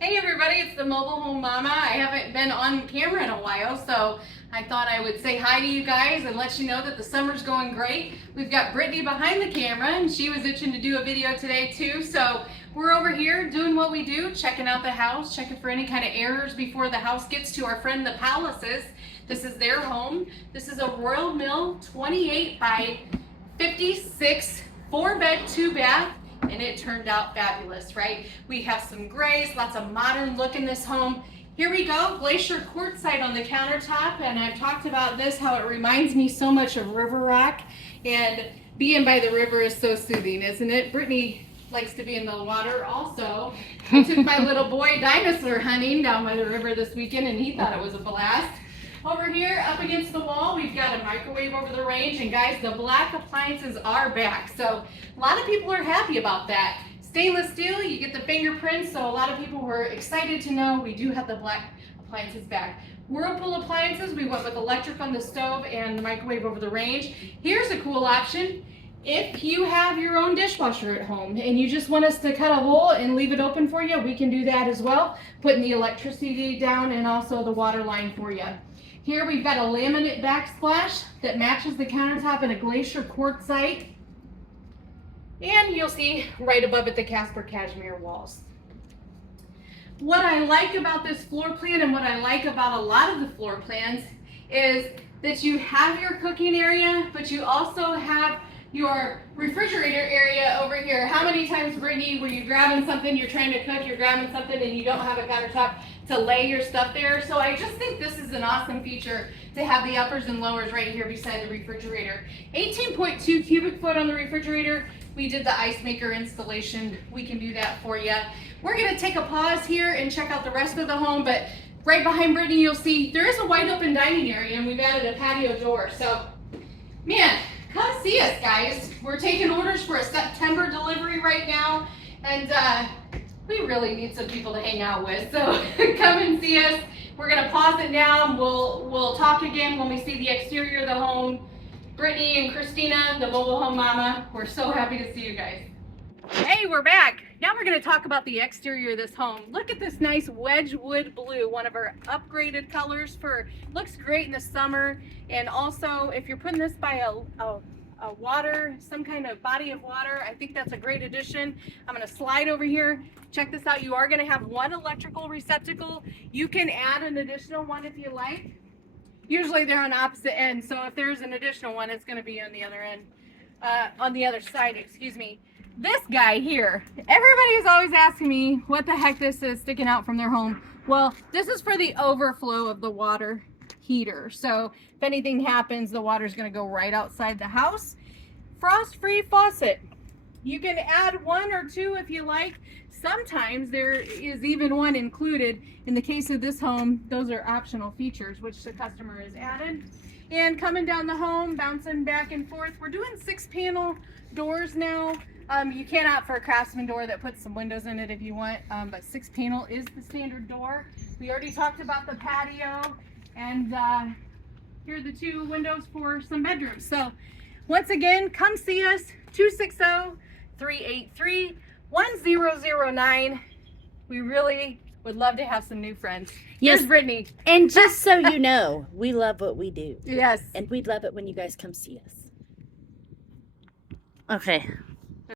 Hey everybody, it's the Mobile Home Mama. I haven't been on camera in a while, so I thought I would say hi to you guys and let you know that the summer's going great. We've got Brittany behind the camera and she was itching to do a video today too, so we're over here doing what we do, checking out the house, checking for any kind of errors before the house gets to our friend the Palaces. This is their home. This is a Royal Mill 28 by 56 4-bed, 2-bath. And it turned out fabulous, right? We have some grays, lots of modern look in this home. Here we go, glacier quartzite on the countertop, and I've talked about this, how it reminds me so much of river rock, and being by the river is so soothing, isn't it? Brittany likes to be in the water also. I took my little boy dinosaur hunting down by the river this weekend, and he thought it was a blast. Over here, up against the wall, we've got a microwave over the range, and guys, the black appliances are back. So a lot of people are happy about that. Stainless steel, you get the fingerprints, so a lot of people were excited to know we do have the black appliances back. Whirlpool appliances, we went with electric on the stove and the microwave over the range. Here's a cool option. If you have your own dishwasher at home and you just want us to cut a hole and leave it open for you, we can do that as well. Putting the electricity down and also the water line for you. Here we've got a laminate backsplash that matches the countertop in a glacier quartzite. And you'll see right above it the Casper cashmere walls. What I like about this floor plan and what I like about a lot of the floor plans is that you have your cooking area, but you also have your refrigerator area over here. How many times, Brittany, were you grabbing something, you're trying to cook, you're grabbing something and you don't have a countertop to lay your stuff there? So I just think this is an awesome feature to have the uppers and lowers right here beside the refrigerator. 18.2 cubic foot on the refrigerator. We did the ice maker installation. We can do that for you. We're gonna take a pause here and check out the rest of the home, but right behind Brittany, you'll see there is a wide open dining area and we've added a patio door. So, man, come see us, guys. We're taking orders for a September delivery right now, and we really need some people to hang out with. So come and see us. We're gonna pause it now. We'll talk again when we see the exterior of the home. Brittany and Kristina, the Mobile Home Mama, we're so happy to see you guys. Hey, we're back. Now we're gonna talk about the exterior of this home. Look at this nice Wedgwood blue, one of our upgraded colors looks great in the summer. And also, if you're putting this by a water, some kind of body of water, I think that's a great addition. I'm gonna slide over here. Check this out. You are gonna have one electrical receptacle. You can add an additional one if you like. Usually they're on opposite ends, so if there's an additional one, it's gonna be on the other end, on the other side, excuse me. This guy here, everybody's always asking me what the heck this is sticking out from their home. Well, this is for the overflow of the water heater. So if anything happens, the water's gonna go right outside the house. Frost-free faucet. You can add one or two if you like. Sometimes there is even one included. In the case of this home, those are optional features which the customer has added. And coming down the home, bouncing back and forth, we're doing 6-panel doors now. You can opt for a Craftsman door that puts some windows in it if you want, but 6-panel is the standard door. We already talked about the patio, and here are the 2 windows for some bedrooms. So once again, come see us, 260-383-1009. We really would love to have some new friends. Yes, Here's Brittany. And just so you know, we love what we do. Yes. And we'd love it when you guys come see us. Okay.